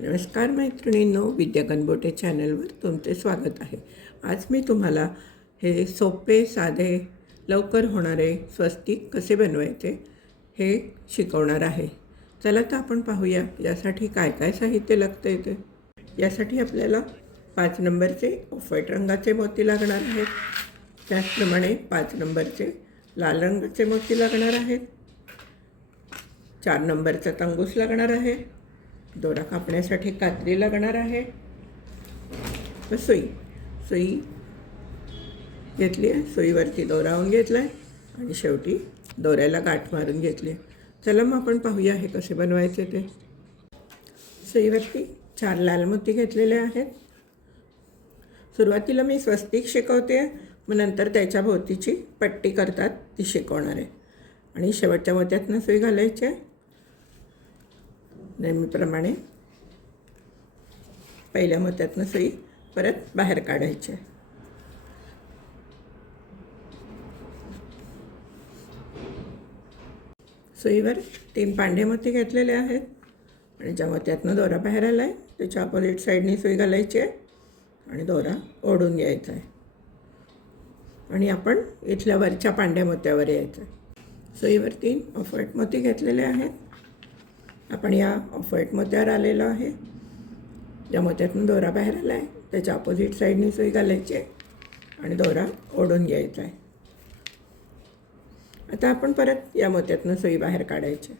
नमस्कार मैत्रिणींनो विद्या गणबोटे चॅनलवर तुमचे स्वागत आहे. आज मी तुम्हाला हे सोपे साधे लवकर होणारे स्वस्तिक कसे बनवायचे हे शिकवणार आहे. चला तर आपण पाहूया यासाठी काय काय साहित्य लागतं आहे ते यासाठी आपल्याला पाच नंबरचे ऑफवाईट रंगाचे मोती लागणार आहेत. त्याचप्रमाणे पाच नंबरचे लाल रंगाचे मोती लागणार आहेत. चार नंबरचा तंगूस लागणार आहे. दोरा कापण्यासाठी कात्री लागणार आहे. व सुई सुई घेतली आहे. सुईवरती दोरावून घेतला आहे आणि शेवटी दोऱ्याला गाठ मारून घेतली आहे. चला मग आपण पाहूया हे कसे बनवायचे ते. सुईवरती चार लाल मोती घेतलेले आहेत. सुरुवातीला मी स्वस्तिक शिकवते मग नंतर त्याच्या भोवतीची पट्टी करतात ती शिकवणार. आहे आणि शेवटच्या मोत्यातनं सुई घालायची आहे. नेहमीप्रमाणे. पहिल्या मोत्यातनं सुई परत बाहेर काढायची. आहे सुईवर तीन पांढे मोती घेतलेले आहेत. आणि ज्या मोत्यातनं दोरा बाहेर आला आहे त्याच्या अपोजिट साईडनी सुई घालायची आहे आणि दोरा ओढून घ्यायचा आहे. आणि आपण इथल्या वरच्या पांढ्या मोत्यावर यायचं आहे. सुईवर तीन ऑफर्ट मोती घेतलेले आहेत. आपण या ऑफर्ट मोत्यावर आलेलो आहे. ज्या मोत्यातून दोरा बाहेर आला आहे त्याच्या अपोजिट साईडनी सुई घालायची आहे आणि दोरा ओढून घ्यायचा आहे. आता आपण परत या मोत्यातनं सुई बाहेर काढायची.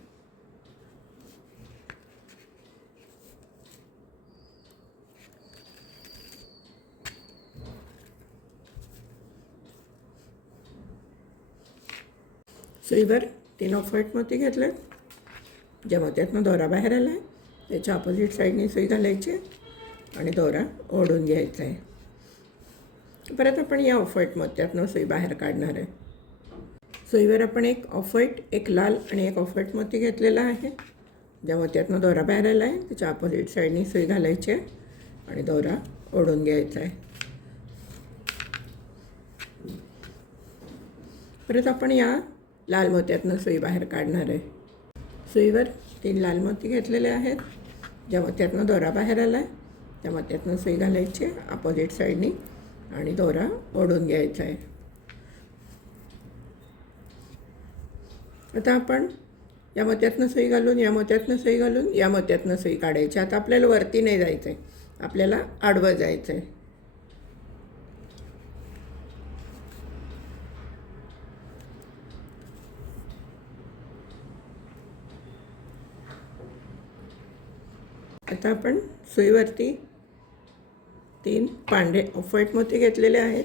सुईवर तीन ऑफर्ट मोती घेतले ज्या त्यातनं दोरा बाहेर आला आहे त्याच्या अपोजिट साईडने सुई घालायची आहे आणि दोरा ओढून घ्यायचा आहे. परत आपण या ऑफर्ट मोत्यातनं सुई बाहेर काढणार आहे. सुईवर आपण एक ऑफर्ट एक लाल आणि एक ऑफर्ट मोती घेतलेला आहे. ज्या मोत्यातनं दोरा बाहेर आला आहे त्याच्या अपोजिट साईडने सुई घालायची आहे आणि दोरा ओढून घ्यायचा आहे. परत आपण या लाल मोत्यातनं सुई बाहेर काढणार आहे. सुईवर तीन लाल मोती घेतलेले आहेत. ज्या मोत्यातनं दोरा बाहेर आला आहे त्या मोत्यातनं सुई घालायची आहे अपोजिट साईडनी आणि दोरा ओढून घ्यायचा आहे. आता आपण या मोत्यातनं सुई घालून या मोत्यातनं सुई घालून या मोत्यातनं सुई काढायची. आता आपल्याला वरती नाही जायचं आहे आपल्याला आडवं जायचं आहे आता आपण सुईवरती तीन पांढरे ऑफवाईट मोती घेतलेले आहेत.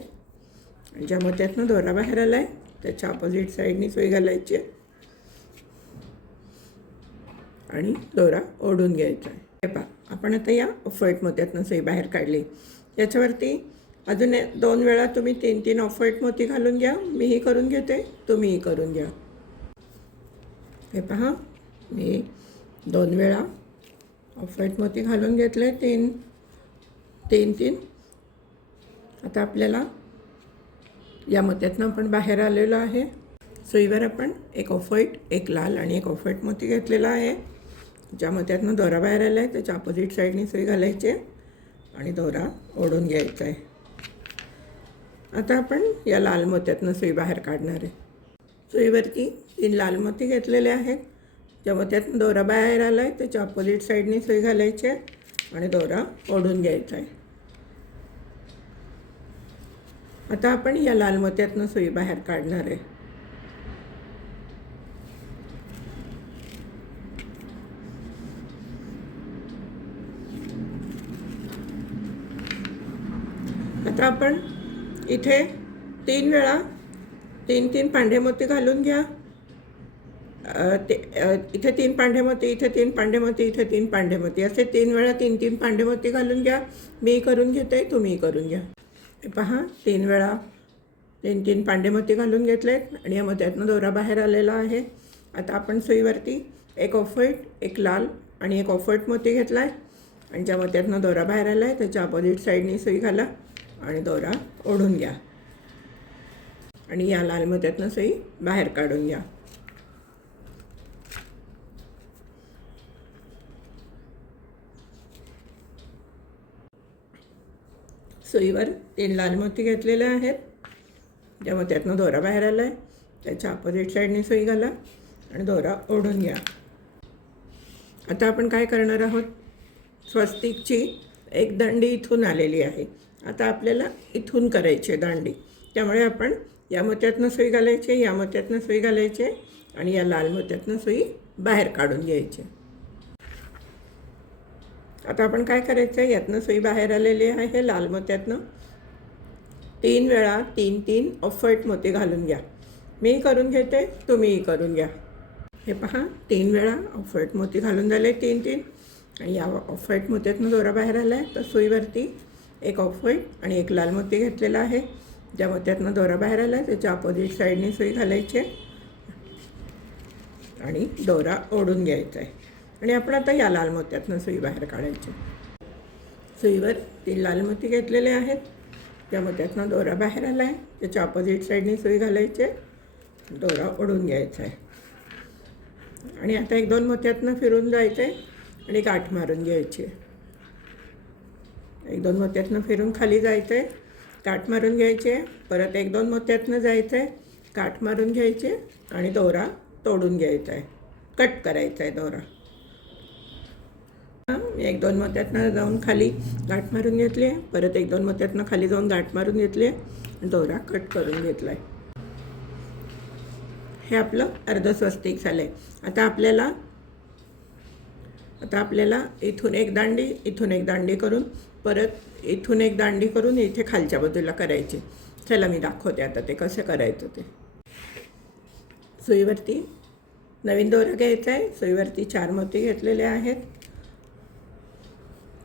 ज्या मोत्यातनं दोरा बाहेर आला आहे त्याच्या अपोजिट साईडनी सुई घालायची आहे. आणि दोरा ओढून घ्यायचा आहे. हे पहा आपण आता या ऑफवाईट मोत्यातनं सुई बाहेर काढली. याच्यावरती अजून दोन वेळा तुम्ही तीन तीन ऑफवाईट मोती घालून घ्या. मीही करून घेते तुम्हीही करून घ्या. हे पहा मी दोन वेळा ऑफवाईट मोती घालून घेतले तीन तीन तीन. आता आपल्याला या मोत्यातनं आपण बाहेर आलेलो आहे. सुईवर आपण एक ऑफवाईट एक लाल आणि एक ऑफवाईट मोती घेतलेला आहे. ज्या मोत्यातनं दोरा बाहेर आला आहे त्याच्या अपोजिट साईडने सुई घालायची आहे आणि दोरा ओढून घ्यायचा आहे. आता आपण या लाल मोत्यातनं सुई बाहेर काढणार आहे. सुईवरती तीन लाल मोती घेतलेले आहेत. जेव्हा त्यात दोरा बाहेर आला आहे त्याच्या अपोजिट साईडने सुई घालायची आहे आणि दोरा ओढून घ्यायचा आहे. आता आपण या लाल मोत्यातनं सुई बाहेर काढणार आहे. आता आपण इथे तीन वेळा तीन तीन पांढरे मोती घालून घ्या. ते इथे तीन पांढरे मोती इथे तीन पांढरे मोती इथे तीन पांढरे मोती. असे तीन वेळा तीन तीन पांढरे मोती घालून घ्या. मी करून घेते तुम्ही करून घ्या. पहा तीन वेळा तीन तीन पांढरे मोती घालून घेतलेत आणि या मोत्यातनं दोरा बाहेर आलेला आहे. आता आपण सुईवरती एक ऑफर्ट एक लाल आणि एक ऑफर्ट मोती घेतला आहे आणि ज्या मोत्यातनं दोरा बाहेर आला आहे त्याच्या अपोजिट साईडनी सुई घाला आणि दोरा ओढून घ्या. आणि या लाल मोत्यातनं सुई बाहेर काढून घ्या. सुईवर तीन लाल मोती घेतलेले आहेत. ज्यामुळे त्यातनं दोरा बाहेर आला आहे त्याच्या अपोजिट साईडने सुई घाला आणि दोरा ओढून घ्या. आता आपण काय करणार आहोत? स्वस्तिकची एक दांडी इथून आलेली आहे. आता आपल्याला इथून करायची आहे दांडी. त्यामुळे आपण या मोत्यातनं सुई घालायची या मोत्यातनं सुई घालायची आणि या लाल मोत्यातनं सुई बाहेर काढून घ्यायची. आता आपण काय करायचं? आहे यातनं सुई बाहेर आलेली आहे लाल मोत्यातनं. तीन वेळा तीन तीन अफर्ट मोती घालून घ्या. मी करून घेते तुम्हीही करून घ्या. हे पहा तीन वेळा ऑफर्ट मोती घालून झाले तीन तीन. आणि या ऑफर्ट मोत्यातनं दोरा बाहेर आला आहे तर सुईवरती एक ऑफर्ट आणि एक लाल मोती घेतलेला आहे. ज्या मोत्यातनं दोरा बाहेर आला आहे त्याच्या अपोजिट साईडने सुई घालायची आहे. आणि दोरा ओढून घ्यायचा आहे. आणि आपण आता या लाल मोत्यातनं सुई बाहेर काढायची. सुईवर तीन लाल मोती घेतलेले आहेत. त्या मोत्यातनं दोरा बाहेर आला आहे त्याच्या अपोजिट साईडने सुई घालायची आहे. दोरा ओढून घ्यायचा आहे. आणि आता एक दोन मोत्यातनं फिरून जायचं आहे आणि गाठ मारून घ्यायची आहे. एक दोन मोत्यातनं फिरून खाली जायचं आहे काठ मारून घ्यायची आहे. परत एक दोन मोत्यातनं जायचं आहे काठ मारून घ्यायचे आणि दोरा तोडून घ्यायचा आहे. कट करायचा आहे दोरा. एक दोन मोत्यातनं जाऊन खाली गाठ मारून घेतली. आहे परत एक दोन मोत्यातनं खाली जाऊन गाठ मारून घेतली आहे दोरा कट करून घेतला आहे हे आपलं अर्ध स्वस्तिक झालं आहे आता आपल्याला आता आपल्याला इथून एक दांडी इथून एक दांडी करून परत इथून एक दांडी करून इथे खालच्या बाजूला करायची. चला मी दाखवते आता ते कसं करायचं ते. सुईवरती नवीन दोरा घ्यायचा आहे सुईवरती चार मोती घेतलेले आहेत.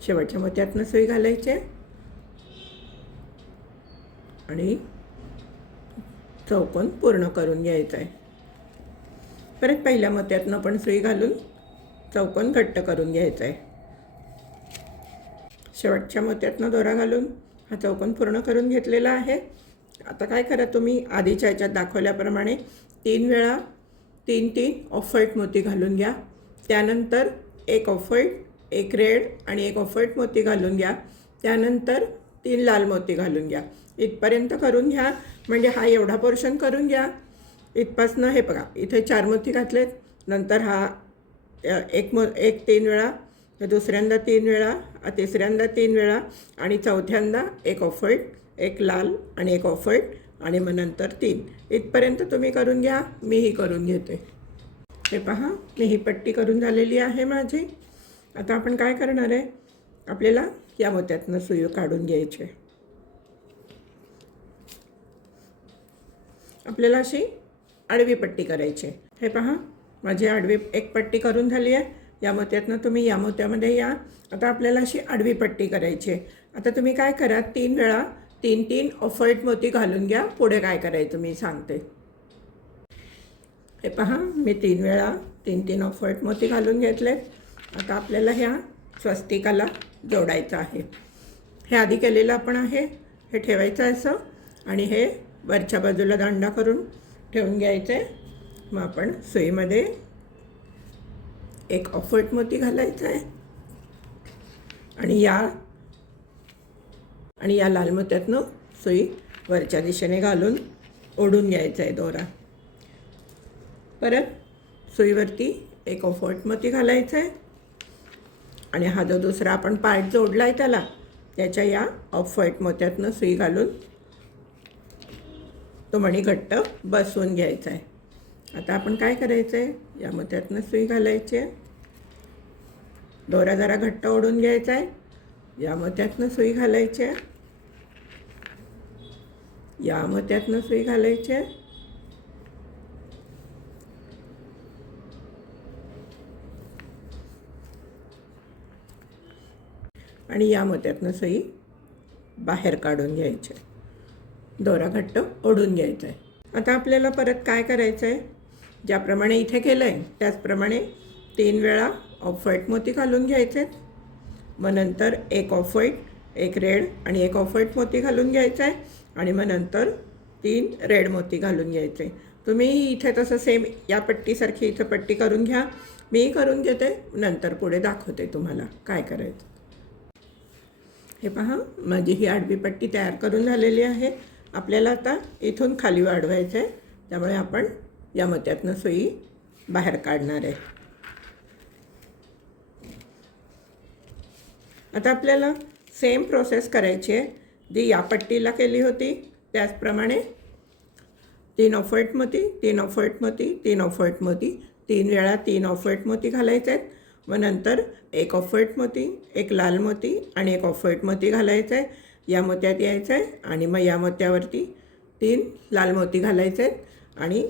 शेवटच्या मोत्यातनं सुई घालायचे. आणि चौकोन पूर्ण करून घ्यायचा आहे परत पहिल्या मोत्यातनं पण सुई घालून चौकोन घट्ट करून घ्यायचा आहे शेवटच्या मोत्यातनं दोरा घालून हा चौकोन पूर्ण करून घेतलेला आहे. आता काय करा तुम्ही? आधीच्या ह्याच्यात दाखवल्याप्रमाणे तीन वेळा तीन तीन ऑफर्ट मोती घालून घ्या. त्यानंतर एक ऑफर्ट एक रेड आणि एक ऑफर्ट मोती घालून घ्या. त्यानंतर तीन लाल मोती घालून घ्या. इथपर्यंत करून घ्या. म्हणजे हा एवढा पोर्शन करून घ्या. इथपासनं हे बघा इथे चार मोती घातलेत. नंतर हा एक मो एक तीन वेळा दुसऱ्यांदा तीन वेळा तिसऱ्यांदा तीन वेळा आणि चौथ्यांदा एक ऑफर्ट एक लाल आणि एक ऑफर्ट आणि मग नंतर तीन. इथपर्यंत तुम्ही करून घ्या. मीही करून घेते. हे पहा मी ही पट्टी करून झालेली आहे माझी. आता आपण काय करणार आहे? आपल्याला या मोत्यातनं सुई काढून घ्यायचे आपल्याला अशी आडवी पट्टी करायची आहे. हे पहा माझी आडवी एक पट्टी करून झाली आहे. या मोत्यातनं तुम्ही या मोत्यामध्ये या. आता आपल्याला अशी आडवी पट्टी करायची आहे. आता तुम्ही काय करा तीन वेळा तीन तीन ऑफर्ट मोती घालून घ्या. पुढे काय करायचं मी सांगते. हे पहा मी तीन वेळा तीन तीन ऑफर्ट मोती घालून घेतलेत. आता आपल्याला ह्या स्वस्तिकाला जोडायचं आहे. हे आधी केलेलं आपण आहे. हे ठेवायचं आहे असं आणि हे वरच्या बाजूला दांडा करून ठेवून घ्यायचं. आहे मग आपण सुईमध्ये एक ऑफर्ट मोती घालायचा आहे. आणि या आणि या लाल मोत्यातनं सुई वरच्या दिशेने घालून ओढून घ्यायचा आहे दोरा. परत सुईवरती एक ऑफर्ट मोती घालायचा आहे. आणि हा जो दुसरा आपण पार्ट जोडला आहे त्याला त्याच्या या ऑफ व्हाईट मोत्यातनं सुई घालून तो मणी घट्ट बसवून घ्यायचा आहे आता आपण काय करायचं आहे या मोत्यातनं सुई घालायची आहे. दोरा जरा घट्ट ओढून घ्यायचा आहे या मोत्यातनं सुई घालायची आहे. या मोत्यातनं सुई घालायची आहे. आणि या मोत्यातनं सई बाहेर काढून घ्यायचे. दोरा घट्ट ओढून घ्यायचा आहे आता आपल्याला परत काय करायचं आहे ज्याप्रमाणे इथे केलं आहे त्याचप्रमाणे तीन वेळा ऑफ व्हाईट मोती घालून घ्यायचे आहेत मग नंतर एक ऑफ व्हाईट एक रेड आणि एक ऑफ व्हाईट मोती घालून घ्यायचा आहे आणि मग नंतर तीन रेड मोती घालून घ्यायचे. तुम्ही इथे तसं सेम या पट्टीसारखी इथं पट्टी करून घ्या. मी करून घेते नंतर पुढे दाखवते तुम्हाला काय करायचं. हे पहा माझी ही आडवी पट्टी तयार करून झालेली आहे. आपल्याला आता इथून खाली वाढवायचं आहे. त्यामुळे आपण या मत्यातनं सोयी बाहेर काढणार आहे. आता आपल्याला सेम प्रोसेस करायची आहे. जी या पट्टीला केली होती त्याचप्रमाणे तीन ऑफर्ट मोती तीन ऑफर्ट मोती तीन ऑफर्ट मोती तीन वेळा तीन ऑफर्ट मोती घालायचे आहेत. मग नंतर एक ऑफर्ट मोती एक लाल मोती आणि एक ऑफर्ट मोती घालायचं आहे. या मोत्यात यायचं आहे आणि मग या मोत्यावरती तीन लाल मोती घालायचे आहेत आणि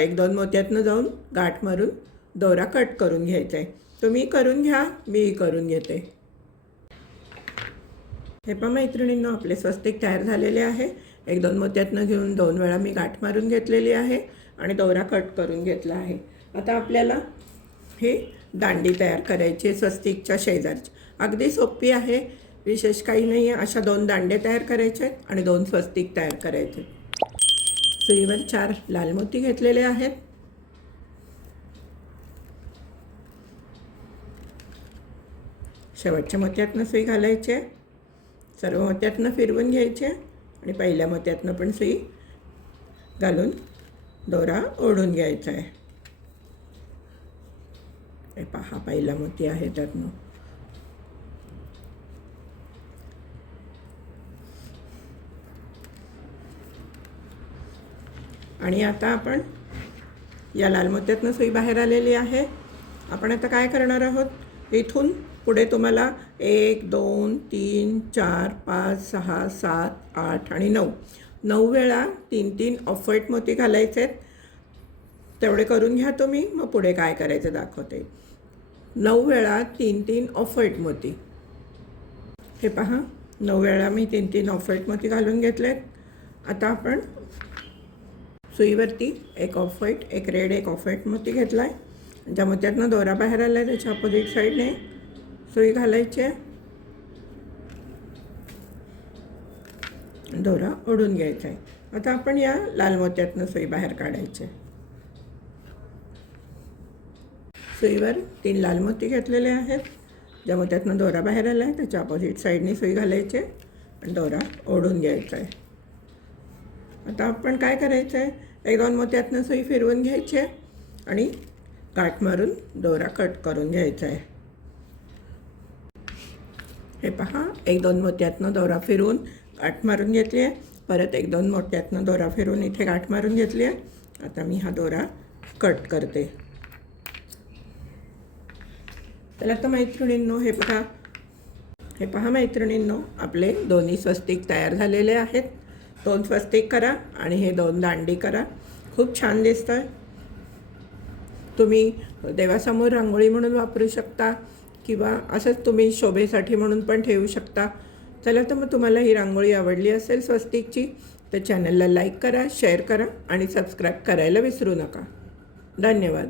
एक दोन मोत्यातनं जाऊन गाठ मारून दोरा कट करून घ्यायचा आहे. तुम्ही करून घ्या मी करून घेते. हे पण मैत्रिणींनो आपले स्वस्तिक तयार झालेले आहे. एक दोन मोत्यातनं घेऊन दोन वेळा मी गाठ मारून घेतलेली आहे आणि दोरा कट करून घेतला आहे. आता आपल्याला हे दांडी तयार करायची आहे स्वस्तिकच्या शेजारची. अगदी सोपी आहे. विशेष काही नाही आहे अशा दोन दांडे तयार करायचे आहेत आणि दोन स्वस्तिक तयार करायचे सुईवर चार लाल मोती घेतलेले आहेत. शेवटच्या मोत्यातनं सुई घालायची आहे. सर्व मोत्यातनं फिरवून घ्यायचे आणि पहिल्या मोत्यातनं पण सुई घालून दोरा ओढून घ्यायचा आहे. हे पहा पहिला मोती आहे त्यातनं. आणि आता आपण या लाल मोत्यातनं सुई बाहेर आलेली आहे. आपण आता काय करणार आहोत? इथून पुढे तुम्हाला एक दोन तीन चार पाच सहा सात आठ आणि नऊ. नऊ वेळा तीन तीन ऑफर्ट मोती घालायचे आहेत तेवढे करून घ्या तुम्ही मग पुढे काय करायचं दाखवते. नऊ वेळा तीन तीन ऑफर्ट मोती. हे पहा नऊ वेळा मी तीन तीन ऑफर्ट मोती घालून घेतलेत. आता आपण सुईवरती एक ऑफर्ट एक रेड एक ऑफ मोती घेतला आहे ज्या मोत्यातनं दोरा बाहेर आला आहे त्याच्या अपोजिट साईडने सुई घालायची. आहे दोरा ओढून घ्यायचा आहे आता आपण या लाल मोत्यातनं सुई बाहेर काढायची. आहे सुईवर तीन लाल मोती घेतलेले आहेत. ज्या त्यातनं दोरा बाहेर आला आहे त्याच्या अपोजिट साईडने सुई घालायची आहे आणि दोरा ओढून घ्यायचा आहे आता आपण काय करायचं आहे एक दोन मोत्यातनं सुई फिरवून घ्यायची आहे आणि गाठ मारून दोरा कट करून घ्यायचा आहे हे पहा एक दोन मोत्यातनं दोरा फिरवून गाठ मारून घेतली आहे परत एक दोन मोत्यातनं दोरा फिरवून इथे गाठ मारून घेतली आहे आता मी हा दोरा कट करते. त्याला तर मैत्रिणींनो हे पहा. हे पहा मैत्रिणींनो आपले दोन्ही स्वस्तिक तयार झालेले आहेत. दोन स्वस्तिक करा आणि हे दोन दांडी करा. खूप छान दिसतं आहे तुम्ही देवासमोर रांगोळी म्हणून वापरू शकता किंवा असंच तुम्ही शोभेसाठी म्हणून पण ठेवू शकता. चला तर मग तुम्हाला ही रांगोळी आवडली असेल स्वस्तिकची तर चॅनलला लाईक करा शेअर करा आणि सबस्क्राईब करायला विसरू नका. धन्यवाद.